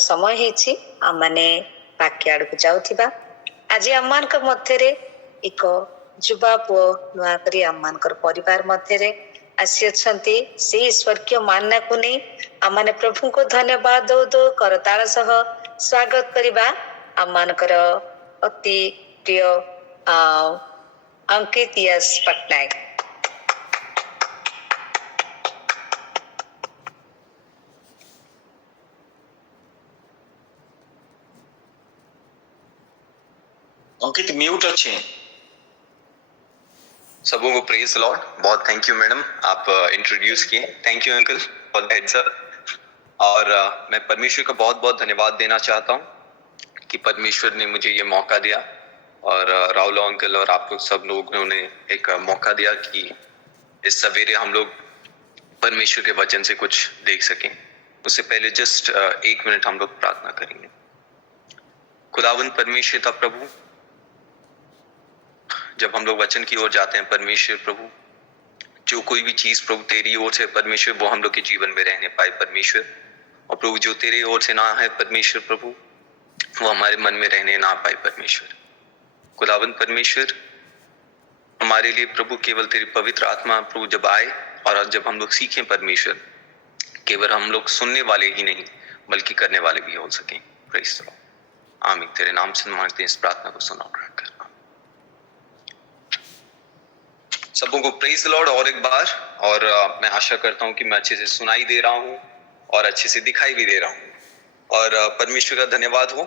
समय ହେଇଛି ଆମମାନେ ବାକ୍ୟ ଆଡକୁ ଯାଉଥିବା। ଆଜି ଆମମାନଙ୍କ ମଧ୍ୟରେ ଏକ ଯୁବା ପୁଅ ନୂଆ କରି ଆମମାନଙ୍କର ପରିବାର ମଧ୍ୟରେ ଆସିଅଛନ୍ତି। ସେଇ ଈଶ୍ୱରକୀୟ ମାନ୍ନାକୁ ନେଇ ଆମମାନେ ପ୍ରଭୁଙ୍କୁ ଧନ୍ୟବାଦ ଦଉ ଦଉ କରତାଳ ସହ ସ୍ୱାଗତ କରିବା ଆମମାନଙ୍କର ଅତି ପ୍ରିୟ अंकित यस पटनायक। अंकित म्यूट अच्छे। सबों को प्रेज लॉर्ड। बहुत थैंक यू मैडम, आप इंट्रोड्यूस किए। Thank you uncle for the heads up. और मैं परमेश्वर का बहुत बहुत धन्यवाद देना चाहता हूँ कि परमेश्वर ने मुझे ये मौका दिया और राहुल अंकल और आप लोग सब लोगों ने एक मौका दिया कि इस सवेरे हम लोग परमेश्वर के वचन से कुछ देख सकें। उससे पहले जस्ट 1 मिनट हम लोग प्रार्थना करेंगे। खुदावंद परमेश्वर का प्रभु, जब हम लोग वचन की ओर जाते हैं परमेश्वर प्रभु, जो कोई भी चीज प्रभु तेरी ओर से परमेश्वर वो हम लोग के जीवन में रहने पाए परमेश्वर। और प्रभु जो तेरी ओर से ना है परमेश्वर प्रभु, वो हमारे मन में रहने ना पाए परमेश्वर। खुदावंद परमेश्वर, हमारे लिए प्रभु केवल तेरी पवित्र आत्मा प्रभु जब आए और जब हम लोग सीखें परमेश्वर, केवल हम लोग सुनने वाले ही नहीं बल्कि करने वाले भी हो सकें। Praise the Lord. आमीन। तेरे नाम से मांगते हैं इस प्रार्थना को, सुना कर। सबों को प्रेज़ द लॉर्ड और एक बार। और मैं आशा करता हूं कि मैं अच्छे से सुनाई दे रहा हूं और अच्छे से दिखाई भी दे रहा हूं। और परमेश्वर का धन्यवाद हो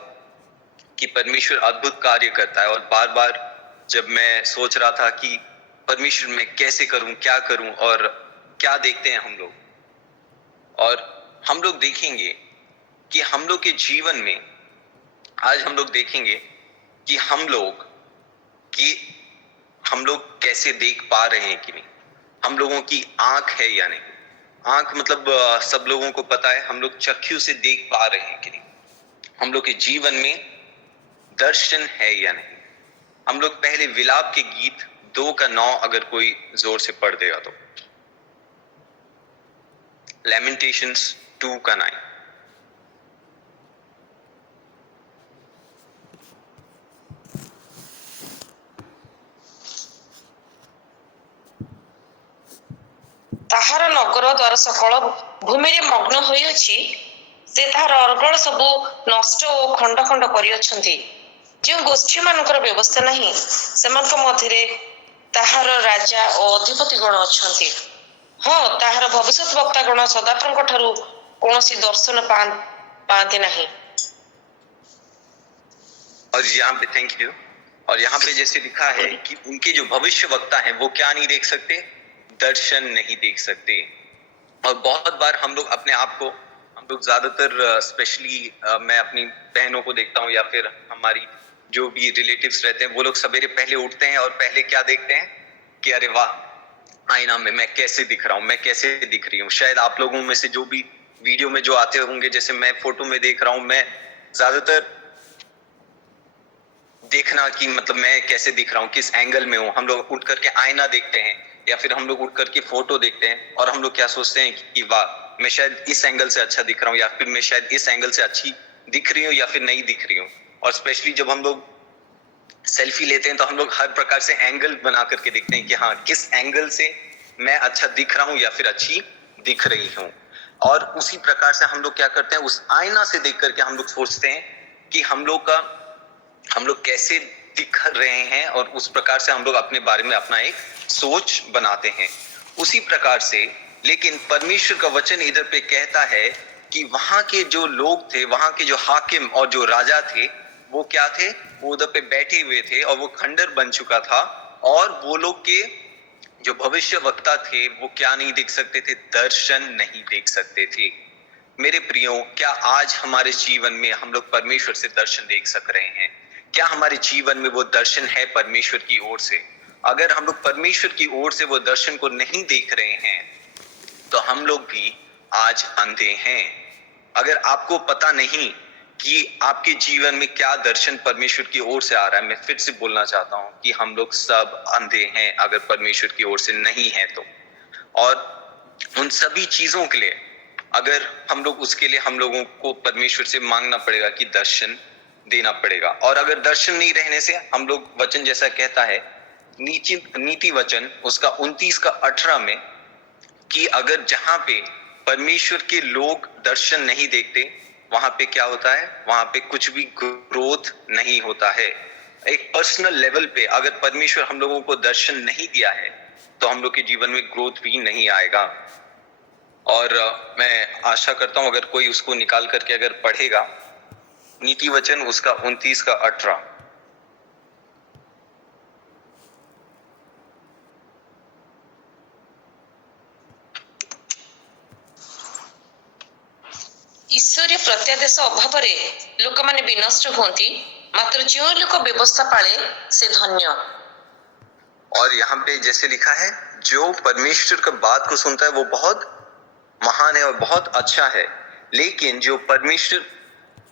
कि परमेश्वर अद्भुत कार्य करता है। और बार बार जब मैं सोच रहा था कि परमेश्वर मैं कैसे करूं, क्या करूं, और क्या देखते हैं हम लोग, और हम लोग देखेंगे कि हम लोग के जीवन में आज हम लोग देखेंगे कि हम लोग कैसे देख पा रहे हैं कि नहीं, हम लोगों की आंख है या नहीं। आंख मतलब सब लोगों को पता है, हम लोग चक्षु से देख पा रहे हैं कि नहीं। हम लोग के जीवन में दर्शन है या नहीं। हम लोग पहले विलाप के गीत 2:9 अगर कोई जोर से पढ़ देगा तो, लैमेंटेशंस 2:9। ताहार नगर द्वार सकल भूमि रे मग्न होई अछि, से ताहार अर्गल सबु नष्ट ओ खंड खंड करि अछंती। जो गोष्ठी मानकर व्यवस्था नहीं, सेମାନଙ୍କ ମଧ୍ୟରେ ताहार राजा ओ अधिपति गण अछंती। हाँ, ताहार भविष्यत वक्ता गण सदाप्रभुଙ୍କ ଠାରୁ कौनसी दर्शन पाते नहीं। और यहाँ पे थैंक यू। और यहाँ पे जैसे लिखा है कि उनके जो भविष्य वक्ता हैं वो क्या नहीं देख सकते, दर्शन नहीं देख सकते। और बहुत बार हम लोग अपने आप को, हम लोग ज्यादातर स्पेशली मैं अपनी बहनों को देखता हूँ या फिर हमारी जो भी रिलेटिव्स रहते हैं, वो लोग सवेरे पहले उठते हैं और पहले क्या देखते हैं कि अरे वाह, आईना में मैं कैसे दिख रहा हूँ, मैं कैसे दिख रही हूँ। शायद आप लोगों में से जो भी वीडियो में जो आते होंगे, जैसे मैं फोटो में देख रहा हूँ, मैं ज्यादातर देखना कि मतलब मैं कैसे दिख रहा हूँ, किस एंगल में हूँ। हम लोग उठ करके आईना देखते हैं या फिर हम लोग उठ करके फोटो देखते हैं और हम लोग क्या सोचते हैं कि वाह, मैं शायद इस एंगल से अच्छा दिख रहा हूँ या फिर मैं शायद इस एंगल से अच्छी दिख रही हूँ या फिर नहीं दिख रही हूँ। और स्पेशली जब हम लोग सेल्फी लेते हैं तो हम लोग हर प्रकार से एंगल बना करके देखते हैं कि हाँ, किस एंगल से मैं अच्छा दिख रहा हूँ या फिर अच्छी दिख रही हूँ। और उसी प्रकार से हम लोग क्या करते हैं, उस आईना से देख करके हम लोग सोचते हैं कि हम लोग कैसे दिख रहे हैं, और उस प्रकार से हम लोग अपने बारे में अपना एक सोच बनाते हैं। उसी प्रकार से लेकिन परमेश्वर का वचन इधर पे कहता है कि वहां के जो लोग थे, वहां के जो हाकिम और जो राजा थे, वो क्या थे, वो उधर पे बैठे हुए थे और वो खंडर बन चुका था। और वो लोग के जो भविष्य वक्ता थे वो क्या नहीं देख सकते थे, दर्शन नहीं देख सकते थे। मेरे प्रियो, क्या आज हमारे जीवन में हम लोग परमेश्वर से दर्शन देख सक रहे हैं? क्या हमारे जीवन में वो दर्शन है परमेश्वर की ओर से? अगर हम लोग परमेश्वर की ओर से वो दर्शन को नहीं देख रहे हैं तो हम लोग भी आज अंधे हैं। अगर आपको पता नहीं कि आपके जीवन में क्या दर्शन परमेश्वर की ओर से आ रहा है, मैं फिर से बोलना चाहता हूं कि हम लोग सब अंधे हैं अगर परमेश्वर की ओर से नहीं है तो। और उन सभी चीजों के लिए अगर हम लोग उसके लिए हम लोगों को परमेश्वर से मांगना पड़ेगा कि दर्शन देना पड़ेगा। और अगर दर्शन नहीं रहने से हम लोग, वचन जैसा कहता है नीति वचन उसका 29 का 18 में, कि अगर जहां पे परमेश्वर के लोग दर्शन नहीं देखते वहां पे क्या होता है, वहां पे कुछ भी ग्रोथ नहीं होता है। एक पर्सनल लेवल पे अगर परमेश्वर हम लोगों को दर्शन नहीं दिया है तो हम लोग के जीवन में ग्रोथ भी नहीं आएगा। और मैं आशा करता हूं अगर कोई उसको निकाल करके अगर पढ़ेगा, नीति वचन उसका 29 का 18। ଈଶ୍ୱରୀୟ ପ୍ରତ୍ୟାଦେଶ ଅଭାବରେ ଲୋକମାନେ ବିନଷ୍ଟ ହୁଅନ୍ତି, ମାତ୍ର ଯେଉଁ ଲୋକ ବ୍ୟବସ୍ଥା ପାଳେ ସେ ଧନ୍ୟ। और यहाँ पे जैसे लिखा है, जो परमेश्वर का बात को सुनता है वो बहुत महान है और बहुत अच्छा है, लेकिन जो परमेश्वर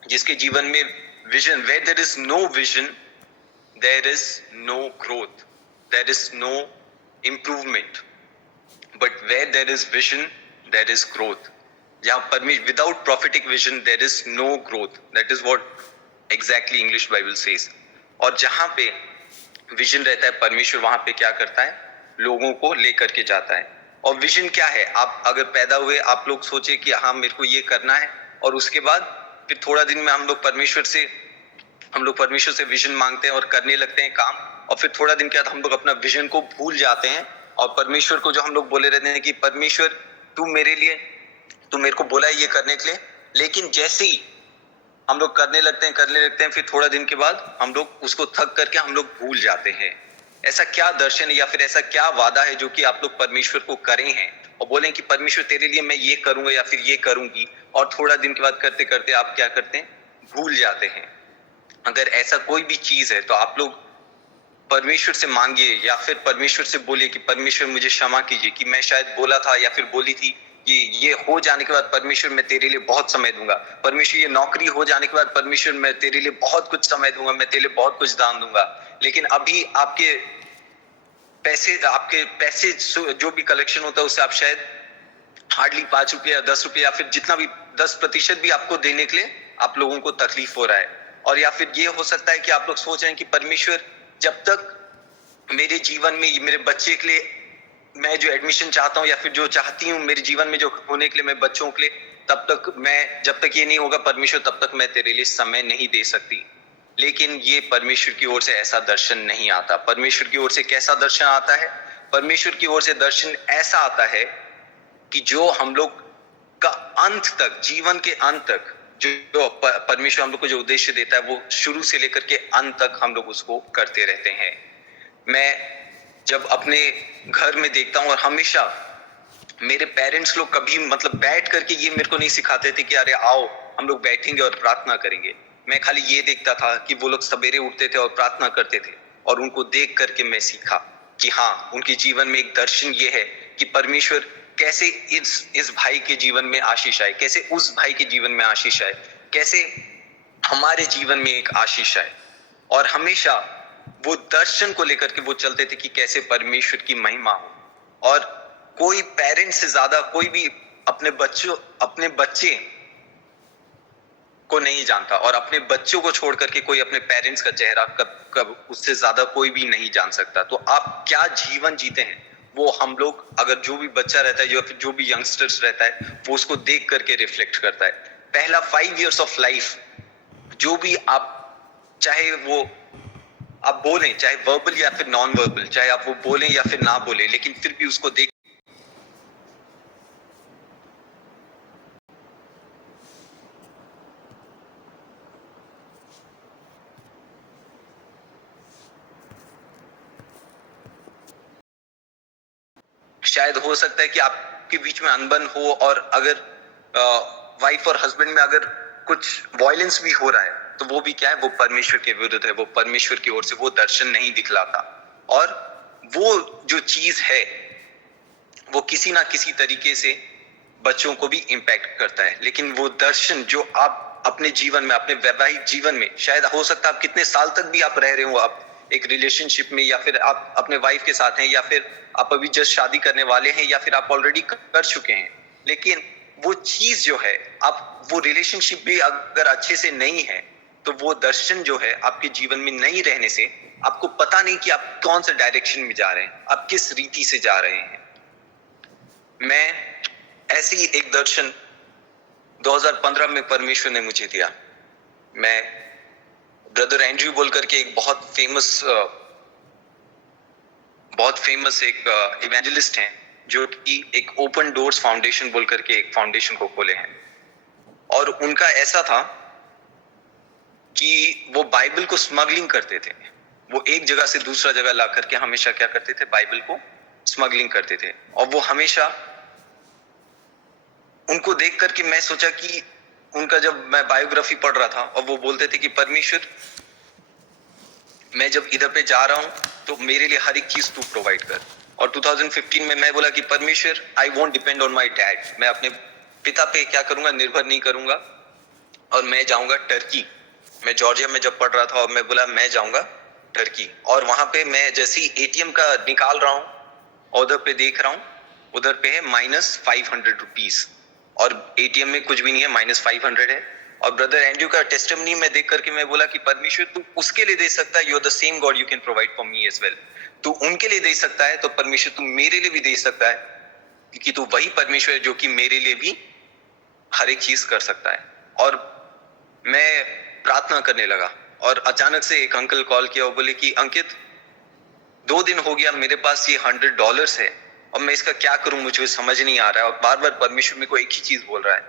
जिसके जीवन में vision, where there is no vision there is no growth, there is no improvement, but where there is vision there is growth। जहाँ परमेश्वर, without prophetic vision there is no growth, that is what exactly English Bible says। और जहाँ पे vision रहता है परमेश्वर वहां पे क्या करता है, लोगों को लेकर के जाता है। और विजन क्या है, आप अगर पैदा हुए आप लोग सोचे कि हाँ मेरे को ये करना है, और उसके बाद फिर थोड़ा दिन में हम लोग परमेश्वर से विजन मांगते हैं और करने लगते हैं काम, और फिर थोड़ा दिन के बाद हम लोग अपना विजन को भूल जाते हैं और परमेश्वर को जो हम लोग बोले रहते हैं कि परमेश्वर तू मेरे को बोला है ये करने के लिए, लेकिन जैसे ही हम लोग करने लगते हैं फिर थोड़ा दिन के बाद हम लोग उसको थक करके हम लोग भूल जाते हैं। ऐसा क्या दर्शन है या फिर ऐसा क्या वादा है जो कि आप लोग परमेश्वर को करें हैं और बोलें कि परमेश्वर तेरे लिए मैं ये करूंगा या फिर ये करूंगी, और थोड़ा दिन के बाद करते करते आप क्या करते हैं, भूल जाते हैं। अगर ऐसा कोई भी चीज है तो आप लोग परमेश्वर से मांगिए या फिर परमेश्वर से बोलिए कि परमेश्वर मुझे क्षमा कीजिए कि मैं शायद बोला था या फिर बोली थी कि ये हो जाने के बाद परमेश्वर मैं तेरे लिए बहुत समय दूंगा, परमेश्वर ये नौकरी हो जाने के बाद परमेश्वर मैं तेरे लिए बहुत कुछ समय दूंगा, मैं तेरे लिए बहुत कुछ दान दूंगा, लेकिन अभी आपके पैसे जो भी कलेक्शन होता है उससे आप शायद हार्डली 5 रुपये या 10 रुपये या फिर जितना भी 10% भी आपको देने के लिए आप लोगों को तकलीफ हो रहा है। और या फिर ये हो सकता है कि आप लोग सोच रहे हैं कि परमेश्वर जब तक मेरे जीवन में मेरे बच्चे के लिए मैं जो एडमिशन चाहता हूँ या फिर जो चाहती हूँ मेरे जीवन में जो होने के लिए मैं बच्चों के लिए, तब तक मैं, जब तक ये नहीं होगा परमेश्वर तब तक मैं तेरे लिए समय नहीं दे सकती। लेकिन ये परमेश्वर की ओर से ऐसा दर्शन नहीं आता। परमेश्वर की ओर से कैसा दर्शन आता है, परमेश्वर की ओर से दर्शन ऐसा आता है कि जो हम लोग का अंत तक, जीवन के अंत तक जो परमेश्वर हम लोग को जो उद्देश्य देता है वो शुरू से लेकर के अंत तक हम लोग उसको करते रहते हैं। मैं जब अपने घर में देखता हूँ और हमेशा मेरे पेरेंट्स लोग कभी मतलब बैठ करके ये मेरे को नहीं सिखाते थे कि अरे आओ हम लोग बैठेंगे और प्रार्थना करेंगे। मैं खाली ये देखता था कि वो लोग सवेरे उठते थे और प्रार्थना करते थे, और उनको देख करके मैं सीखा कि हाँ उनके जीवन में एक दर्शन ये है कि परमेश्वर कैसे इस भाई के जीवन में आशीष आए, कैसे उस भाई के जीवन में आशीष आए, कैसे हमारे जीवन में एक आशीष आए। और हमेशा वो दर्शन को लेकर के वो चलते थे कि कैसे परमेश्वर की महिमा हो। और कोई पेरेंट्स से ज्यादा कोई भी अपने बच्चे को नहीं जानता, और अपने बच्चों को छोड़ करके कोई अपने पेरेंट्स का चेहरा कब उससे ज्यादा कोई भी नहीं जान सकता। तो आप क्या जीवन जीते हैं वो हम लोग, अगर जो भी बच्चा रहता है या फिर जो भी यंगस्टर्स रहता है वो उसको देख करके रिफ्लेक्ट करता है। पहला 5 years ऑफ लाइफ जो भी आप, चाहे वो आप बोलें, चाहे वर्बल या फिर नॉन वर्बल, चाहे आप वो बोलें या फिर ना बोलें, लेकिन फिर भी उसको देख शायद हो सकता है कि आपके बीच में अनबन हो, और अगर वाइफ और हस्बैंड में अगर कुछ वायलेंस भी हो रहा है तो वो भी क्या है, वो परमेश्वर के विरुद्ध है, वो परमेश्वर की ओर से वो दर्शन नहीं दिखलाता। और वो जो चीज है वो किसी ना किसी तरीके से बच्चों को भी इम्पैक्ट करता है। लेकिन वो दर्शन जो आप अपने जीवन में, अपने वैवाहिक जीवन में, शायद हो सकता है आप कितने साल तक भी आप रह रहे हो आप एक रिलेशनशिप में, या फिर आप अपने वाइफ के साथ हैं, या फिर आप अभी जस्ट शादी करने वाले हैं, या फिर आप ऑलरेडी कर चुके हैं, लेकिन वो चीज जो है, आप वो रिलेशनशिप भी अगर अच्छे से नहीं है तो वो दर्शन जो है आपके जीवन में नहीं रहने से आपको पता नहीं कि आप कौन से डायरेक्शन में जा रहे हैं, आप किस रीति से जा रहे हैं। मैं ऐसे ही एक दर्शन 2015 में परमेश्वर ने मुझे दिया। मैं ब्रदर एंड्रयू बोल करके एक बहुत फेमस एक इवेंजलिस्ट हैं जो कि एक ओपन डोर्स फाउंडेशन बोल करके एक फाउंडेशन को खोले हैं। और उनका ऐसा था कि वो बाइबल को स्मगलिंग करते थे। वो एक जगह से दूसरा जगह ला करके हमेशा क्या करते थे, बाइबल को स्मगलिंग करते थे। और वो हमेशा, उनको देख करके मैं सोचा कि उनका, जब मैं बायोग्राफी पढ़ रहा था और वो बोलते थे कि परमेश्वर, मैं जब इधर पे जा रहा हूं तो मेरे लिए हर एक चीज तू प्रोवाइड कर। और 2015 में मैं बोला कि परमेश्वर, I won't depend on my dad, मैं अपने पिता पे क्या करूंगा, निर्भर नहीं करूंगा, और मैं जाऊंगा टर्की। मैं जॉर्जिया में जब पढ़ रहा था और मैं बोला मैं जाऊंगा टर्की। और वहां पे मैं जैसे ही एटीएम का निकाल रहा हूँ और उधर पे देख रहा हूँ, उधर पे है -500 रुपीज और एटीएम में कुछ भी नहीं है, -500 है। और ब्रदर एंड्रयू का टेस्टिमनी में देख करके मैं बोला कि परमेश्वर, तू उसके लिए दे सकता है, you are the same God, you can provide for me as well. तू उनके लिए दे सकता है तो परमेश्वर तू मेरे लिए भी दे सकता है, क्योंकि तू वही परमेश्वर है जो कि मेरे लिए भी हर एक चीज कर सकता है। और मैं प्रार्थना करने लगा और अचानक से एक अंकल कॉल किया और बोले कि अंकित, 2 दिन हो गया मेरे पास ये $100 है और मैं इसका क्या करूं, मुझे समझ नहीं आ रहा है। और बार बार परमेश्वर मेरे को एक ही चीज बोल रहा है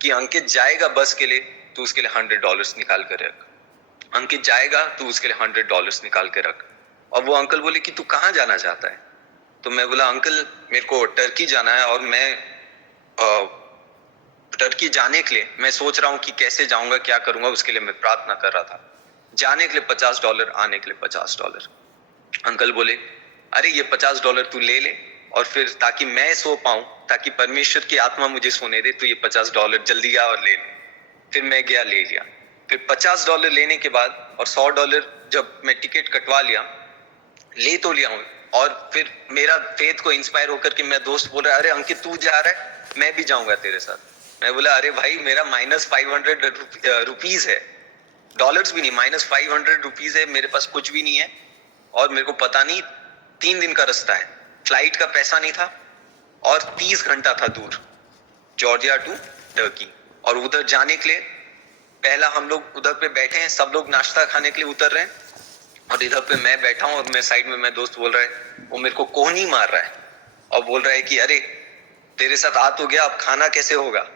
कि अंकित जाएगा बस के लिए, तू उसके लिए $100 निकाल कर रख। अंकित जाएगा, तू उसके लिए $100 निकाल के रख। और वो अंकल बोले कि तू कहाँ जाना चाहता है? तो मैं बोला अंकल, मेरे को टर्की जाना है और मैं टर्की जाने के लिए मैं सोच रहा हूँ कि कैसे जाऊंगा, क्या करूंगा, उसके लिए मैं प्रार्थना कर रहा था। जाने के लिए $50, आने के लिए $50। अंकल बोले, अरे ये $50 तू ले ले, और फिर ताकि मैं सो पाऊं, ताकि परमेश्वर की आत्मा मुझे सोने दे, तो ये $50 जल्दी आ और ले ले। फिर मैं गया, ले लिया। फिर $50 लेने के बाद और $100 जब मैं टिकट कटवा लिया, ले तो लिया हूं, और फिर मेरा फेथ को इंस्पायर होकर के मेरा दोस्त बोल रहा है, अरे अंकित तू जा रहा है, मैं भी जाऊंगा तेरे साथ। मैं बोला अरे भाई, मेरा -500 रुपीज है, डॉलर्स भी नहीं, -500 रुपीज है, मेरे पास कुछ भी नहीं है। और मेरे को पता नहीं, 3 दिन का रास्ता है, फ्लाइट का पैसा नहीं था और 30 घंटा था दूर, जॉर्जिया टू टर्की। और उधर जाने के लिए पहला हम लोग उधर पे बैठे हैं, सब लोग नाश्ता खाने के लिए उतर रहे हैं, और इधर पे मैं बैठा हूँ और मैं साइड में मेरा दोस्त बोल रहा है, वो मेरे को कोहनी मार रहा है और बोल रहा है कि अरे तेरे साथ आ तो गया, अब खाना कैसे होगा।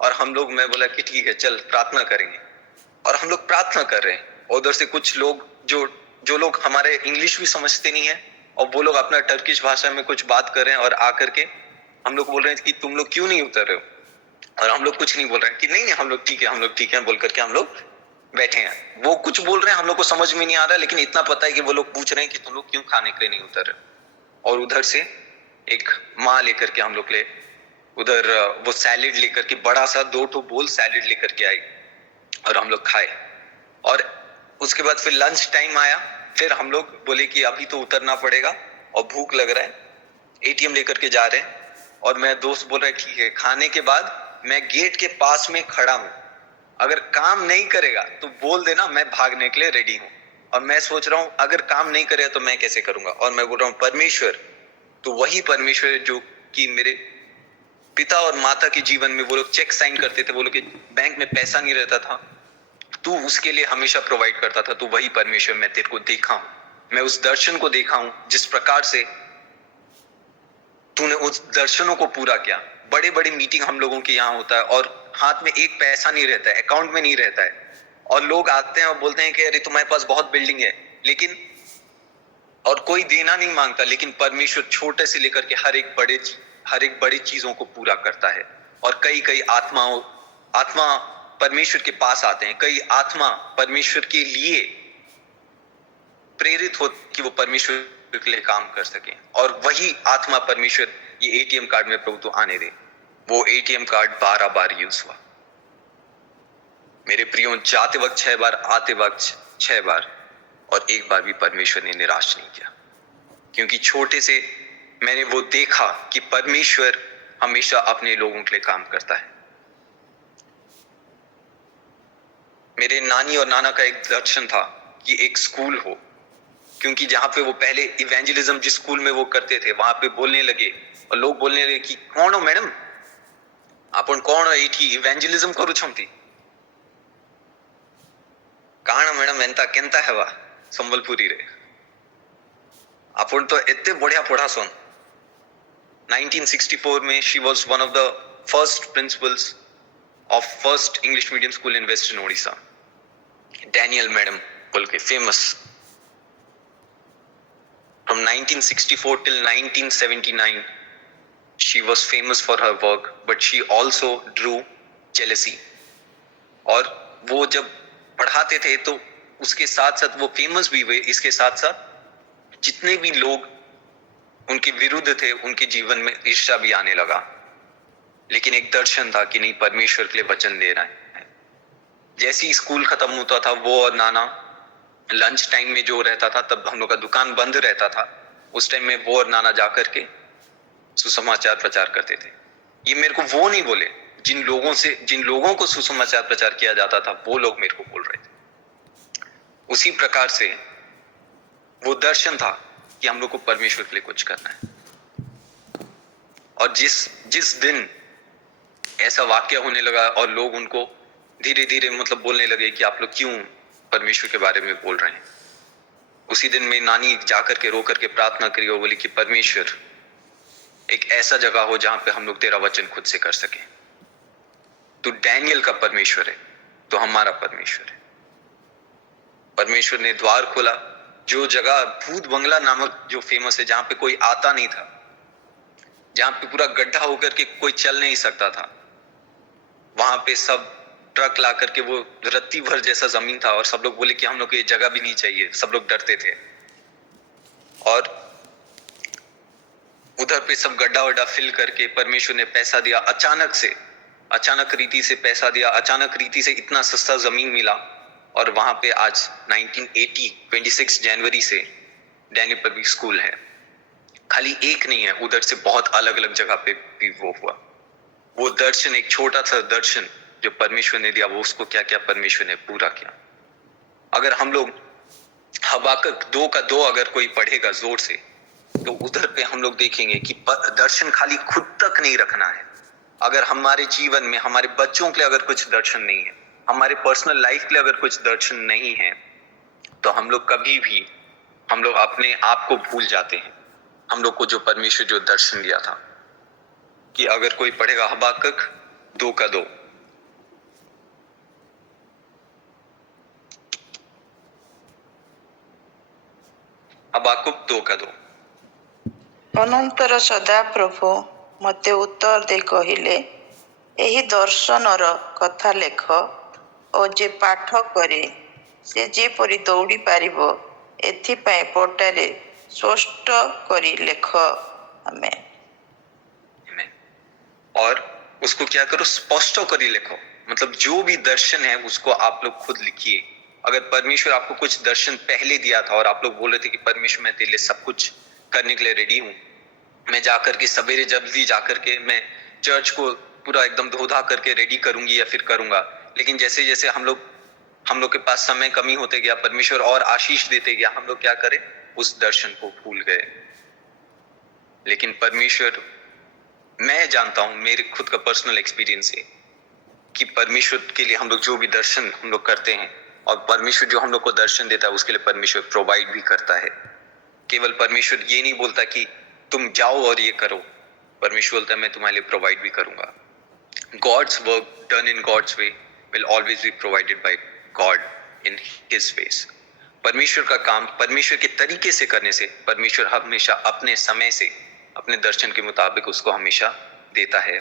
और हम लोग, मैं बोला कि ठीक है चल प्रार्थना करेंगे, और हम लोग प्रार्थना कर रहे हैं। और उधर से कुछ लोग जो लोग हमारे इंग्लिश भी समझते नहीं है, और वो लोग अपना टर्किश भाषा में कुछ बात कर रहे हैं, और आकर के हम लोग बोल रहे हैं कि तुम लोग क्यों नहीं उतर रहे हो, और हम लोग कुछ नहीं बोल रहे हैं कि नहीं हम लोग ठीक है, हम लोग ठीक है बोल करके हम लोग बैठे हैं। वो कुछ बोल रहे हैं, हम लोग को समझ में नहीं आ रहा है, लेकिन इतना पता है कि वो लोग पूछ रहे हैं कि तुम लोग क्यों खाने के लिए नहीं उतर रहे। और उधर से एक माँ लेकर के हम लोग ले उधर वो सैलेड लेकर के, बड़ा सा 2 बोल सैलेड लेकर के आई, और हम लोग खाए। और उसके बाद फिर लंच टाइम आया, फिर हम लोग बोले कि अभी तो उतरना पड़ेगा और भूख लग रहा है, एटीएम लेकर के जा रहे हैं। और मेरा दोस्त बोल रहा है ठीक है। खाने के बाद मैं गेट के पास में खड़ा हूं, अगर काम नहीं करेगा तो बोल देना, मैं भागने के लिए रेडी हूं। और मैं सोच रहा हूं अगर काम नहीं करेगा तो मैं कैसे करूंगा। और मैं बोल रहा हूं परमेश्वर, तो वही परमेश्वर जो कि मेरे पिता और माता के जीवन में वो लोग चेक साइन करते थे, वो लोग के बैंक में पैसा नहीं रहता था, तू उसके लिए हमेशा प्रोवाइड करता था। तो वही परमेश्वर, मैं तेरे को देखा हूं, मैं उस दर्शन को देखा हूं, जिस प्रकार से तूने उस दर्शनों को पूरा किया। बड़े बड़े मीटिंग हम लोगों के यहाँ होता है और हाथ में एक पैसा नहीं रहता है, अकाउंट में नहीं रहता है, और लोग आते हैं और बोलते हैं कि अरे तुम्हारे पास बहुत बिल्डिंग है, लेकिन और कोई देना नहीं मांगता, लेकिन परमेश्वर छोटे से लेकर के हर एक बड़ी चीजों को पूरा करता है। और कई आत्मा परमेश्वर के पास आते हैं, कई आत्मा परमेश्वर के लिए प्रेरित हो कि वो परमेश्वर के लिए काम कर सके। और वही आत्मा परमेश्वर ये एटीएम कार्ड में प्रभु तो आने दे। वो एटीएम कार्ड 12 बार यूज हुआ मेरे प्रियो, जाते वक्त 6 बार, आते वक्त 6 बार, और एक बार भी परमेश्वर ने निराश नहीं किया, क्योंकि छोटे से मैंने वो देखा कि परमेश्वर हमेशा अपने लोगों के लिए काम करता है। मेरे नानी और नाना का एक दर्शन था कि एक स्कूल हो, क्योंकि जहाँ पे वो पहले इवेंजलिज्म जिस स्कूल में वो करते थे वहां पे बोलने लगे और लोग बोलने लगे कि कौन हो मैडम, आपण कौन एठी इवेंजलिज्म करूछंती, काण मैडम एंता केंता हेवा संबलपुरी रे, आपण तो एते बढ़िया पढ़ासन। 1964 में she was one of the first principles of first English medium school in Western Odisha. Daniel Madam बोल के famous. From 1964 till 1979, she was famous for her work, but she also drew jealousy. और वो जब पढ़ाते थे तो उसके साथ साथ वो फेमस भी हुए, इसके साथ साथ जितने भी लोग उनके विरुद्ध थे उनके जीवन में ईर्ष्या भी आने लगा। लेकिन एक दर्शन था कि नहीं, परमेश्वर के लिए वचन दे रहा है। जैसे ही स्कूल खत्म होता था, वो और नाना लंच टाइम में जो रहता था, तब हम लोग का दुकान बंद रहता था, उस टाइम में वो और नाना जाकर के सुसमाचार प्रचार करते थे। ये मेरे को वो नहीं बोले, जिन लोगों को सुसमाचार प्रचार किया जाता था वो लोग मेरे को बोल रहे थे। उसी प्रकार से वो दर्शन था कि हम लोग को परमेश्वर के लिए कुछ करना है। और जिस दिन ऐसा वाक्य होने लगा और लोग उनको धीरे धीरे मतलब बोलने लगे कि आप लोग क्यों परमेश्वर के बारे में बोल रहे हैं, उसी दिन में नानी जाकर के रो करके प्रार्थना करी और बोली कि परमेश्वर एक ऐसा जगह हो जहां पे हम लोग तेरा वचन खुद से कर सके। तू डैनियल का परमेश्वर है तो हमारा परमेश्वर है। परमेश्वर ने द्वार खोला, जो जगह भूत बंगला नामक जो फेमस है, जहां पे कोई आता नहीं था, जहां पे पूरा गड्ढा होकर के कोई चल नहीं सकता था, वहां पे सब ट्रक ला करके, वो रत्ती भर जैसा जमीन था और सब लोग बोले कि हम लोग को ये जगह भी नहीं चाहिए, सब लोग डरते थे। और उधर पे सब गड्ढा वड्ढा फिल करके परमेश्वर ने पैसा दिया, अचानक रीति से पैसा दिया, अचानक रीति से इतना सस्ता जमीन मिला। और वहां पे आज 1980 26 जनवरी से डैनियल पब्लिक स्कूल है। खाली एक नहीं है, उधर से बहुत अलग अलग जगह पे भी वो हुआ। वो दर्शन, एक छोटा सा दर्शन जो परमेश्वर ने दिया, वो उसको क्या क्या परमेश्वर ने पूरा किया। अगर हम लोग हबाकुक 2 का 2 अगर कोई पढ़ेगा जोर से, तो उधर पे हम लोग देखेंगे कि दर्शन खाली खुद तक नहीं रखना है। अगर हमारे जीवन में हमारे बच्चों के लिए अगर कुछ दर्शन नहीं है, हमारे पर्सनल लाइफ के लिए अगर कुछ दर्शन नहीं है, तो हम लोग कभी भी हम लोग अपने आप को भूल जाते हैं। हम लोग को जो परमेश्वर जो दर्शन दिया था, कि अगर कोई पढ़ेगा हबाकुक 2 का 2, हबाकुक 2 का 2। ଅନନ୍ତର ସଦାପ୍ରଭୁ ମୋତେ ଉତ୍ତର ଦେଇ କହିଲେ, ଏହି ଦର୍ଶନର କଥା ଲେଖ ଓ ଯେ ପାଠ କରେ ସେ ଯେପରି ଦୌଡ଼ି ପାରିବ ଏଥିପାଇଁ ପଟାରେ ସ୍ପଷ୍ଟ କରି ଲେଖ। ଆମେନ୍। और उसको क्या करो, स्पष्ट कर लिखो। मतलब जो भी दर्शन है उसको आप लोग खुद लिखिए। अगर परमेश्वर आपको कुछ दर्शन पहले दिया था और आप लोग बोल रहे थे कि परमेश्वर मैं तेरे लिए सब कुछ करने के लिए रेडी हूँ, मैं जाकर के सवेरे जल्दी जाकर के मैं चर्च को पूरा एकदम धोधा करके रेडी करूंगी या फिर करूंगा, लेकिन जैसे जैसे हम लोग के पास समय कमी होते गया, परमेश्वर और आशीष देते गया, हम लोग क्या करें, उस दर्शन को भूल गए। लेकिन परमेश्वर, मैं जानता हूं, मेरे खुद का पर्सनल एक्सपीरियंस है कि परमेश्वर के लिए हम लोग जो भी दर्शन हम लोग करते हैं, और परमेश्वर जो हम लोग को दर्शन देता है उसके लिए परमेश्वर प्रोवाइड भी करता है। केवल परमेश्वर ये नहीं बोलता कि तुम जाओ और ये करो, परमेश्वर बोलता है मैं तुम्हारे लिए प्रोवाइड भी करूंगा। God's work done in God's way will always be provided by God in his ways. परमेश्वर का काम परमेश्वर के तरीके से करने से परमेश्वर हमेशा अपने समय से, अपने दर्शन के मुताबिक उसको हमेशा देता है।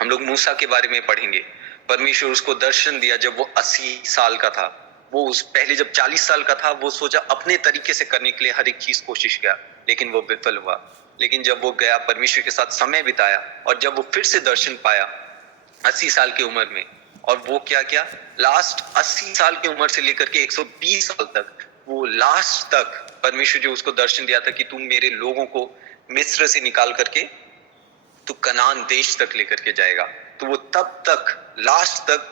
हम लोग मूसा के बारे में पढ़ेंगे, परमेश्वर उसको दर्शन दिया जब वो 80 साल का था। वो उस पहले जब 40 साल का था, वो सोचा अपने तरीके से करने के लिए हर एक चीज कोशिश किया, लेकिन वो विफल हुआ। लेकिन जब वो गया, परमेश्वर के साथ समय बिताया, और जब वो फिर से दर्शन पाया 80 साल की उम्र में, और वो क्या किया, लास्ट 80 साल की उम्र से लेकर के 120 साल तक, वो लास्ट तक परमेश्वर जो उसको दर्शन दिया था कि तुम मेरे लोगों को मिस्र से निकाल करके तू कनान देश तक लेकर के जाएगा, तो वो तब तक लास्ट तक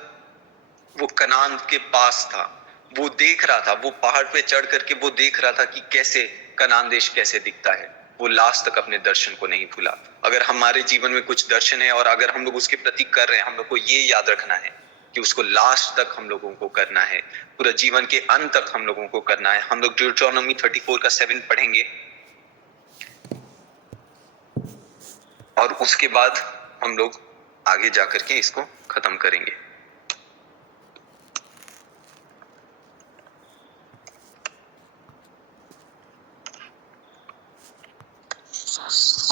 वो कनान के पास था, वो देख रहा था, वो पहाड़ पे चढ़ करके वो देख रहा था कि कैसे कनान देश कैसे दिखता है। वो लास्ट तक अपने दर्शन को नहीं भूला। अगर हमारे जीवन में कुछ दर्शन है और अगर हम लोग उसके प्रति कर रहे हैं, हम लोग को ये याद रखना है कि उसको लास्ट तक हम लोगों को करना है, पूरा जीवन के अंत तक हम लोगों को करना है। हम लोग ड्यूटरोनॉमी 34 का 7 पढ़ेंगे और उसके बाद हम लोग आगे जाकर के इसको खत्म करेंगे।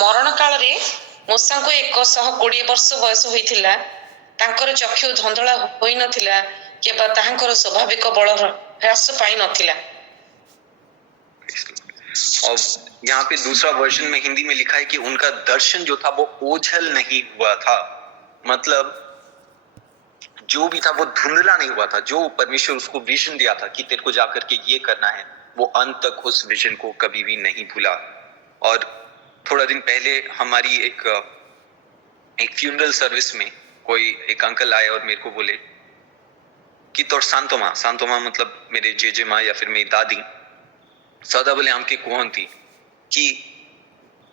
मरण काल रे मूसा को 120 वर्ष बयस होइथिला। तांकर चक्षु धंधला होई नथिला केबा तांकर स्वाभाविक बल ह्रास पाई नथिला। और यहाँ पे दूसरा वर्जन में हिंदी में लिखा है कि उनका दर्शन जो था वो ओझल नहीं हुआ था। मतलब जो भी था वो धुंधला नहीं हुआ था। जो परमेश्वर उसको विजन दिया था कि तेरे को जाकर के ये करना है, वो अंत तक उस विजन को कभी भी नहीं भूला। और थोड़ा दिन पहले हमारी एक फ्यूनरल सर्विस में कोई एक अंकल आए और मेरे को बोले कि तोर सांतोमा मतलब मेरे जेजे माँ या फिर मेरी दादी सदाबले हमके कहती कि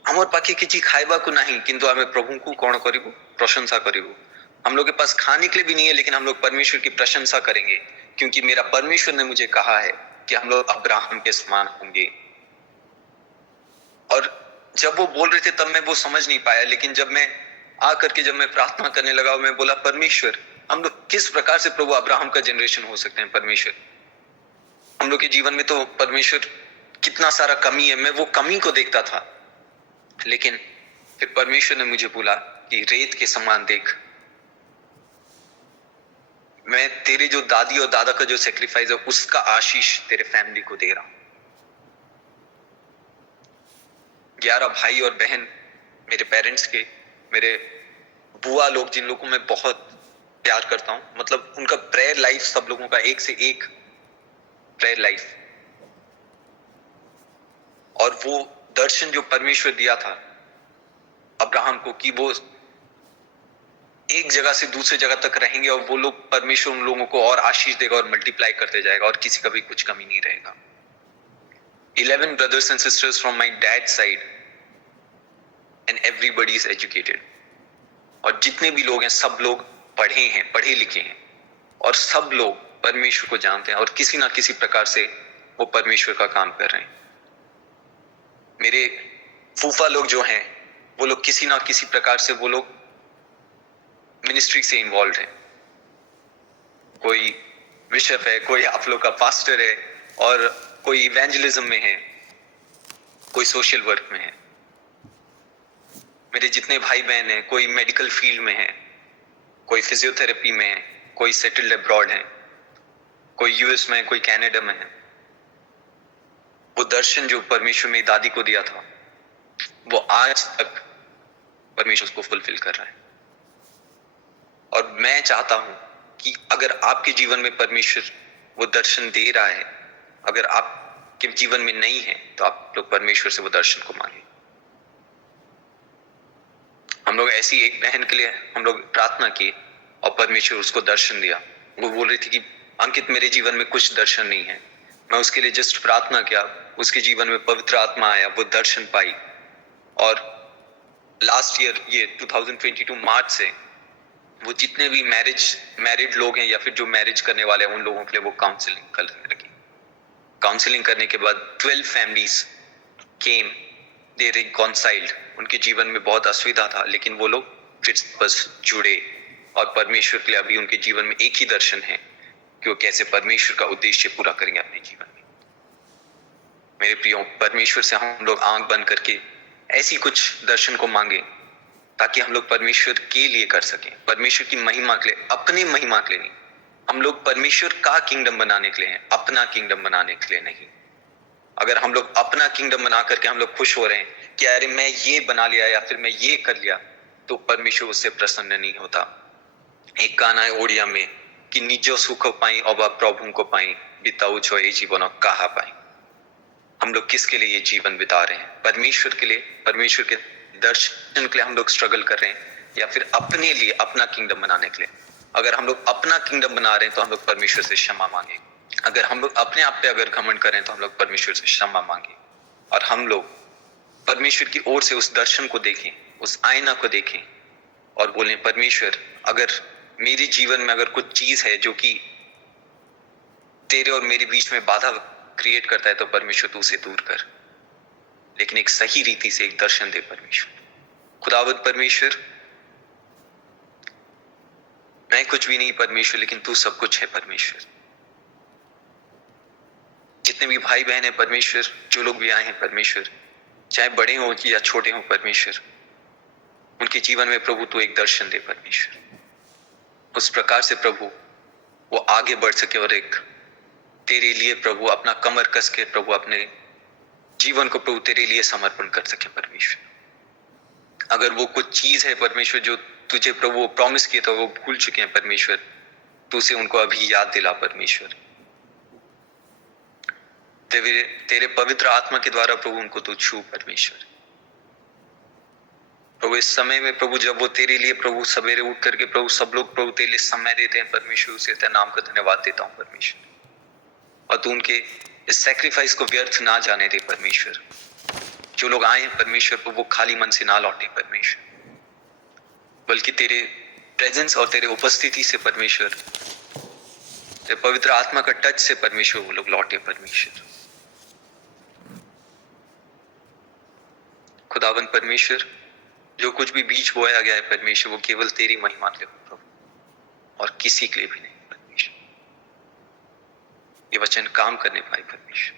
हमर पाखे किसी खाइबा को नहीं किंतु हमें प्रभु को कौन करिबो प्रशंसा करिबो। हम लोग के पास खाने के लिए भी नहीं है लेकिन हम लोग परमेश्वर की प्रशंसा करेंगे क्योंकि मेरा परमेश्वर ने मुझे कहा है कि हम लोग अब्राहम के समान होंगे। और जब वो बोल रहे थे तब मैं वो समझ नहीं पाया, लेकिन जब मैं आकर के जब मैं प्रार्थना करने लगा मैं बोला परमेश्वर हम लोग किस प्रकार से प्रभु अब्राहम का जनरेशन हो सकते हैं। परमेश्वर हम लोग के जीवन में तो परमेश्वर कितना सारा कमी है, मैं वो कमी को देखता था, लेकिन फिर परमेश्वर ने मुझे बोला कि रेत के समान देख, मैं तेरे जो दादी और दादा का जो सेक्रीफाइस है उसका आशीष तेरे फैमिली को दे रहा हूं। 11 भाई और बहन मेरे पेरेंट्स के, मेरे बुआ लोग जिन लोगों को मैं बहुत प्यार करता हूं, मतलब उनका प्रेयर लाइफ सब लोगों का एक से एक प्रेयर लाइफ। और वो दर्शन जो परमेश्वर दिया था अब्राहम को कि वो एक जगह से दूसरे जगह तक रहेंगे और वो लोग परमेश्वर उन लोगों को और आशीष देगा और मल्टीप्लाई करते जाएगा और किसी का भी कुछ कमी नहीं रहेगा। 11 brothers and sisters from my dad's side and everybody is educated। और जितने भी लोग हैं सब लोग पढ़े लिखे हैं और सब लोग परमेश्वर को जानते हैं और किसी ना किसी प्रकार से वो परमेश्वर का काम कर रहे हैं। मेरे फूफा लोग जो हैं वो लोग किसी ना किसी प्रकार से वो लोग मिनिस्ट्री से इन्वॉल्व है। कोई बिशप है, कोई आप लोग का पास्टर है और कोई इवेंजलिज्म में है, कोई सोशल वर्क में है। मेरे जितने भाई बहन हैं कोई मेडिकल फील्ड में है, कोई फिजियोथेरेपी में है, कोई सेटल्ड अब्रॉड है, कोई यूएस में, कोई कनाडा में है। वो दर्शन जो परमेश्वर मेरी दादी को दिया था वो आज तक परमेश्वर उसको फुलफिल कर रहा है। और मैं चाहता हूं कि अगर आपके जीवन में परमेश्वर वो दर्शन दे रहा है, अगर आपके जीवन में नहीं है तो आप लोग परमेश्वर से वो दर्शन को मांगे। हम लोग ऐसी एक बहन के लिए हम लोग प्रार्थना की और परमेश्वर उसको दर्शन दिया। वो बोल रही थी कि अंकित मेरे जीवन में कुछ दर्शन नहीं है। मैं उसके लिए जस्ट प्रार्थना किया, उसके जीवन में पवित्र आत्मा आया, वो दर्शन पाई। और लास्ट ईयर ये 2022 मार्च से वो जितने भी मैरिड लोग हैं या फिर जो मैरिज करने वाले हैं उन लोगों के लिए वो काउंसलिंग करने लगी। काउंसलिंग करने के बाद 12 फैमिलीज केम, दे रिकॉन्साइल्ड। उनके जीवन में बहुत असुविधा था लेकिन वो लोग फिर बस जुड़े और परमेश्वर के लिए अभी उनके जीवन में एक ही दर्शन है कि वो कैसे परमेश्वर का उद्देश्य पूरा करेंगे अपने जीवन में। मेरे प्रियो, परमेश्वर से हम लोग आंख बंद करके ऐसी कुछ दर्शन को मांगे ताकि हम लोग परमेश्वर के लिए कर सकें, परमेश्वर की महिमा के लिए, अपनी महिमा के लिए नहीं। हम लोग परमेश्वर का किंगडम बनाने के लिए हैं, अपना किंगडम बनाने के लिए नहीं। अगर हम लोग अपना किंगडम बना करके हम लोग खुश हो रहे हैं कि अरे मैं ये बना लिया या फिर मैं ये कर लिया, तो परमेश्वर उससे प्रसन्न नहीं होता। एक गाना है ओडिया में कि निज सुख पाई अबा प्रभु को पाई बिताऊ छो ये जीवन कहा पाई। हम लोग किसके लिए ये जीवन बिता रहे हैं? परमेश्वर के लिए, परमेश्वर के दर्शन के लिए हम लोग स्ट्रगल कर रहे हैं या फिर अपने लिए, अपना किंगडम बनाने के लिए? अगर हम लोग अपना किंगडम बना रहे हैं तो हम लोग परमेश्वर से क्षमा मांगे। अगर हम लोग अपने आप पे अगर घमंड करें तो हम लोग परमेश्वर से क्षमा मांगे, और हम लोग परमेश्वर की ओर से उस दर्शन को देखें, उस आईना को देखें और बोलें, परमेश्वर अगर मेरे जीवन में अगर कुछ चीज है जो कि तेरे और मेरे बीच में बाधा क्रिएट करता है, तो परमेश्वर तू उसे दूर कर, लेकिन एक सही रीति से एक दर्शन दे परमेश्वर। खुदावंद परमेश्वर, मैं कुछ भी नहीं परमेश्वर, लेकिन तू सब कुछ है परमेश्वर। जितने भी भाई बहन है परमेश्वर, जो लोग भी आए हैं परमेश्वर, चाहे बड़े हो या छोटे हो परमेश्वर, उनके जीवन में प्रभु तू एक दर्शन दे परमेश्वर। उस प्रकार से प्रभु वो आगे बढ़ सके और एक तेरे लिए प्रभु अपना कमर कस के प्रभु अपने जीवन को प्रभु तेरे लिए समर्पण कर सके परमेश्वर। अगर वो कुछ चीज है परमेश्वर जो तुझे प्रभु वो प्रॉमिस किया था वो भूल चुके हैं परमेश्वर, तू उसे उनको अभी याद दिला परमेश्वर। तेरे पवित्र आत्मा के द्वारा प्रभु उनको तू छू परमेश्वर। प्रभु इस समय में प्रभु जब वो तेरे लिए प्रभु सवेरे उठ करके प्रभु सब लोग प्रभु तेरे लिए समय देते हैं परमेश्वर, उसे तेरे नाम का धन्यवाद देता हूँ परमेश्वर। और तू उनके इस सैक्रिफाइस को व्यर्थ ना जाने दे परमेश्वर। जो लोग आए हैं परमेश्वर वो खाली मन से ना लौटे परमेश्वर, बल्कि तेरे प्रेजेंस और तेरे उपस्थिति से परमेश्वर, तेरे पवित्र आत्मा का टच से परमेश्वर वो लोग लौटे परमेश्वर। खुदावंद परमेश्वर, जो कुछ भी बीज बोया गया है परमेश्वर, वो केवल तेरी महिमा के लिए प्रभु और किसी के लिए भी नहीं परमेश्वर। ये वचन काम करने पाए परमेश्वर।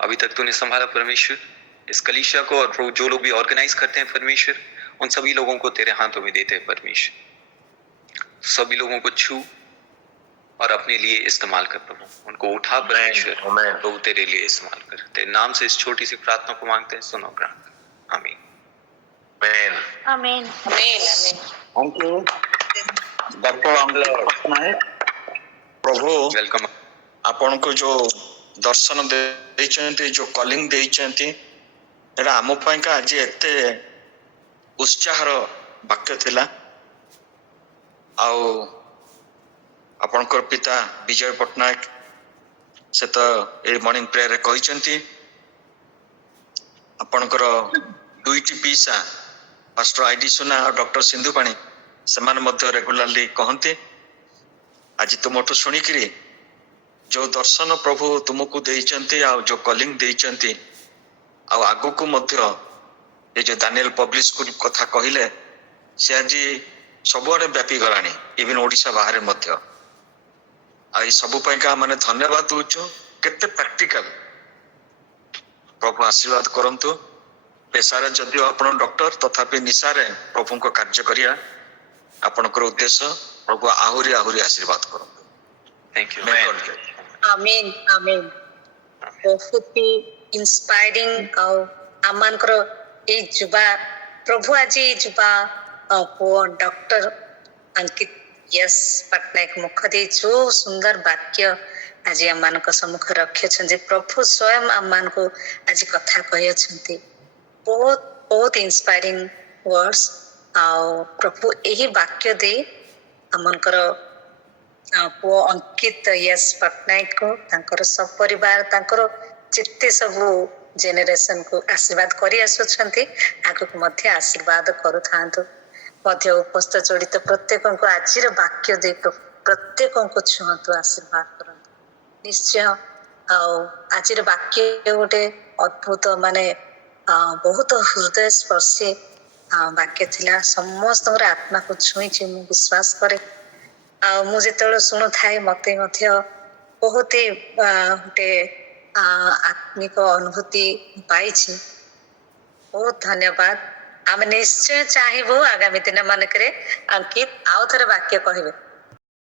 अभी तक तूने संभाला परमेश्वर इस कलीसिया को, और प्रभु जो लोग भी ऑर्गेनाइज करते हैं परमेश्वर, उन सभी लोगों को तेरे हाथों में देते हैं परमेश्वर। सभी लोगों को छू और अपने लिए इस्तेमाल कर प्रभु, उनको उठा परमेश्वर, प्रभु तेरे लिए इस्तेमाल कर। तेरे नाम से इस छोटी सी प्रार्थना को मांगते हैं, सुनो ग्रहण। आमीन आमेन आमेन आमेन। थैंक यू डॉक्टर अमला पट्टनायक। प्रभु वेलकम। आपण को जो दर्शन देइचंती, जो कॉलिंग देइचंती, एरा आम पाइका आज एते उत्साहर वाक्य थिला। आउ आपणकर पिता विजय पट्टनायक से तो ए मॉर्निंग प्रेयर कहिचंती, आपणकर दुईटी पीसा पास्टर आईडी सुना और डॉक्टर सिंधु पाणी सेमान मध्य रेगुलरली कहते। आज तुमठू शुणिकी जो दर्शन प्रभु तुमको देइचंती, आ जो कॉलिंग देइचंती, आ आगु को मध्य ये जो दानियल पब्लिक स्कूल कथा कहिले से आज सबुआडे व्यापी गलानी, इवन ओडिशा बाहर मध्य। आ सबु पाइका माने धन्यवाद दूचु। केते प्रैक्टिकल, प्रभु आशीर्वाद करंतु। पेशारे जदियो आपण डॉक्टर, तथापि निशारे प्रभु को कार्य करिया आपनकर उद्देश्य प्रभु आहुरी आहुरी आशीर्वाद करंतु। Thank you. Amen amen. बहुत ही इंस्पायरिंग और आमानकर ए जुबा प्रभु आज जुबा पुओ डॉक्टर अंकित यस पट्टनायक मुख दे जो सुंदर वाक्य आज आम सम्मुख रखे, प्रभु स्वयं आम को आज कथा कही। बहुत बहुत इंस्पायरिंग वर्ड्स। आउ प्रभु यही वाक्य दे आमनकर पुओ अंकित यस पट्टनायक को तांकर सब परिवार तांकर जिते सबू जेनेरेशन को आशीर्वाद करी आसुछंती, आगु मध्य आशीर्वाद करूथांतु। मध्य उपस्थित जड़ित प्रत्येक को आज वाक्य दे प्रत्येक को छुअतु, आशीर्वाद करंतु निश्चय। आज वाक्य गोटे अद्भुत माने बहुत हृदय स्पर्शी वाक्य थिला, समस्त आत्मा को छुई मु विश्वास करे। मुझे शुणु थाए मत बहुत ही गोटे आत्मिक अनुभूति पाई। बहुत धन्यवाद। आम निश्चय चाहबू आगामी दिन मानक अंकित आउ थे वाक्य कहे।